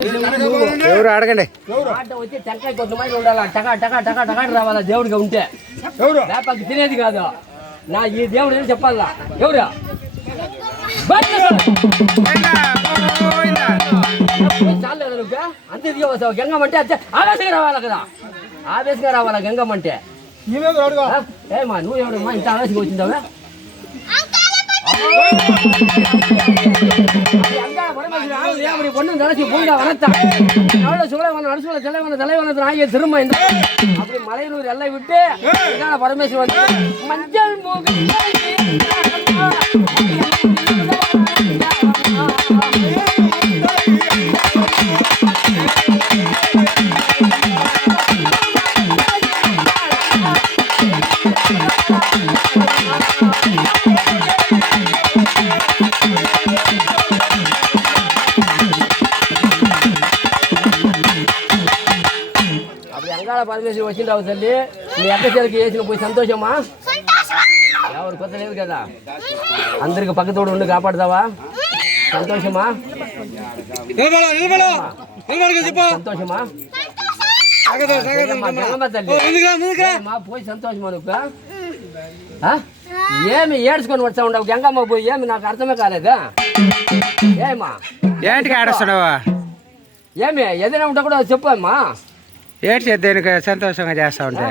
ఎవరు అడగండి. ఆట వచ్చి టెంకాయ కొంతమంది ఉండాలి. టకా టకా టకా టకా రావాలా దేవుడిగా ఉంటే లేకపోతే తినేది కాదు. నా ఈ దేవుడు ఏం చెప్పాలా? ఎవరు చాలేదు నువ్వు అంతే దిగవస్తావు. గంగమ్మ అంటే అంతే ఆవేశంగా రావాలి కదా. ఆవేశంగా రావాలా గంగమ్మ అంటే. ఏమా నువ్వు ఎవడమ్మా ఇంత ఆవేశంగా వచ్చిందావా? பொண்ணு நினைச்சு பூங்கா வனத்தான் எவ்வளோ சுழவன நடுசுல தலைவன தலைவனத்தை ஆகிய திரும்ப இந்த அப்படி மலையனூர் எல்லை விட்டு பரமேஸ்வரன் வந்து மஞ்சள் முகம் పరమేశ్వరి వచ్చింటావు తల్లి. నీ అక్కచెరికి వేసిన పోయి సంతోషమా? ఎవరు కొత్త లేదు కదా, అందరికి పక్కతోడు ఉండి కాపాడుతావా? సంతోషమా? సంతోషమా మా పోయి సంతోషమా? నువ్వు ఏమి ఏడ్చుకొని వచ్చా ఉండవు గంగమ్మ పోయి? ఏమి నాకు అర్థమే కాలేదా? ఏమా ఏంటికి ఆడస్తాడవా? ఏమి ఏదైనా ఉంటే కూడా చెప్పమ్మా. ఏడు చేద్దానికి సంతోషంగా చేస్తా ఉంటే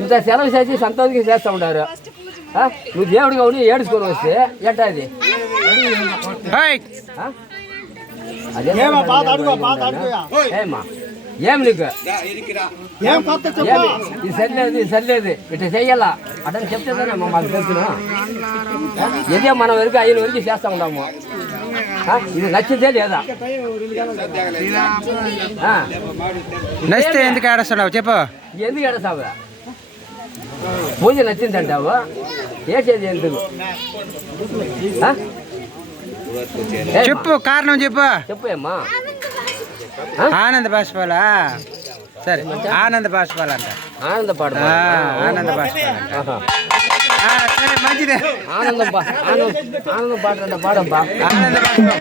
ఇంత సెలవు చేసి సంతోషంగా చేస్తూ ఉంటారు. నువ్వు దేవుడిగా ఉండి ఏడుచుకొని వస్తే ఎట్టా అది? ఏమా ఏమి నీకు ఇది సరిలేదు ఇది సరిలేదు ఇట్లా చెయ్యాలా అటని చెప్తేనే మాకు తెలుసును. ఇదే మనం వరకు అయిన వరకు చేస్తూ ఉంటాము. ఇది నచ్చిందే లేదా? నచ్చితే ఎందుకు ఆడస్తావు చెప్పు? ఎందుకు ఆడతావు? పూజ నచ్చిందంటావు చేసేది ఎందుకు? చెప్పు కారణం చెప్పు. చెప్పు ఏమ్మా. ఆనంద బాష్పాలా? సరే ఆనంద బాష్పాలు అంట. ఆనంద పాట ఆనంద బాష్పాలు సరే మంచిదే. ఆనందం ఆనందం పాట అంటే పాడబ్బా. ఆనంద బాష్పాలు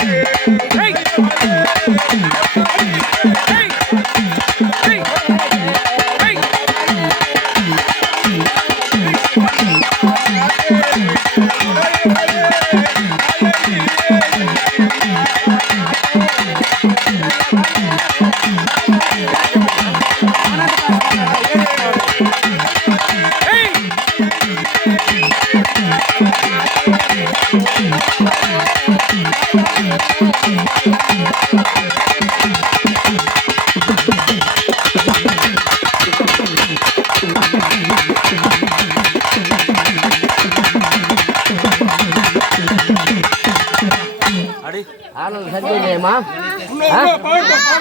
ఆనంద సంతోషమా?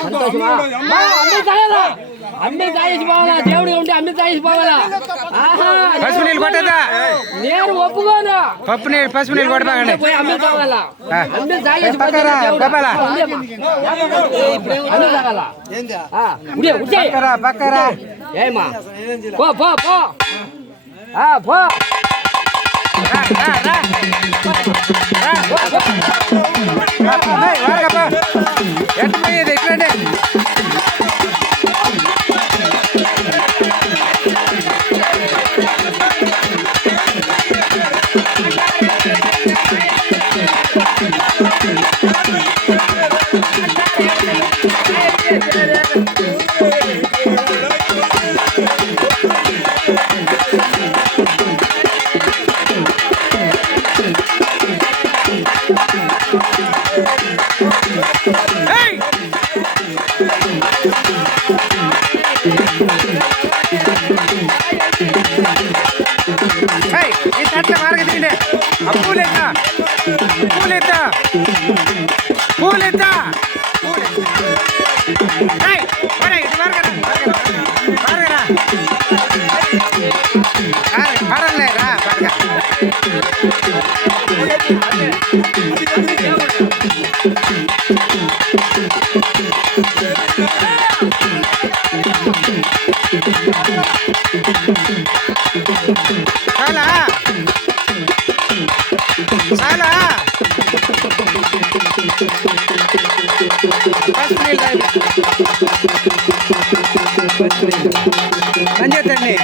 సంతోషమా? అన్ని తాగేసి పోవాలా? దేవుడిగా ఉంటే అన్ని తాగేసి పోవాలా? పసుపు నీళ్ళు కొట్టదా? నేను ఒప్పుకోను. పసుపు నీళ్ళు కొట్టబాగండి. పోయి అన్ని తాగాలా? అన్ని తాగేసి పక్కరా ఏమా పో పో పో పో ఎట్లండి చాలా மஞ்சள் தண்ணி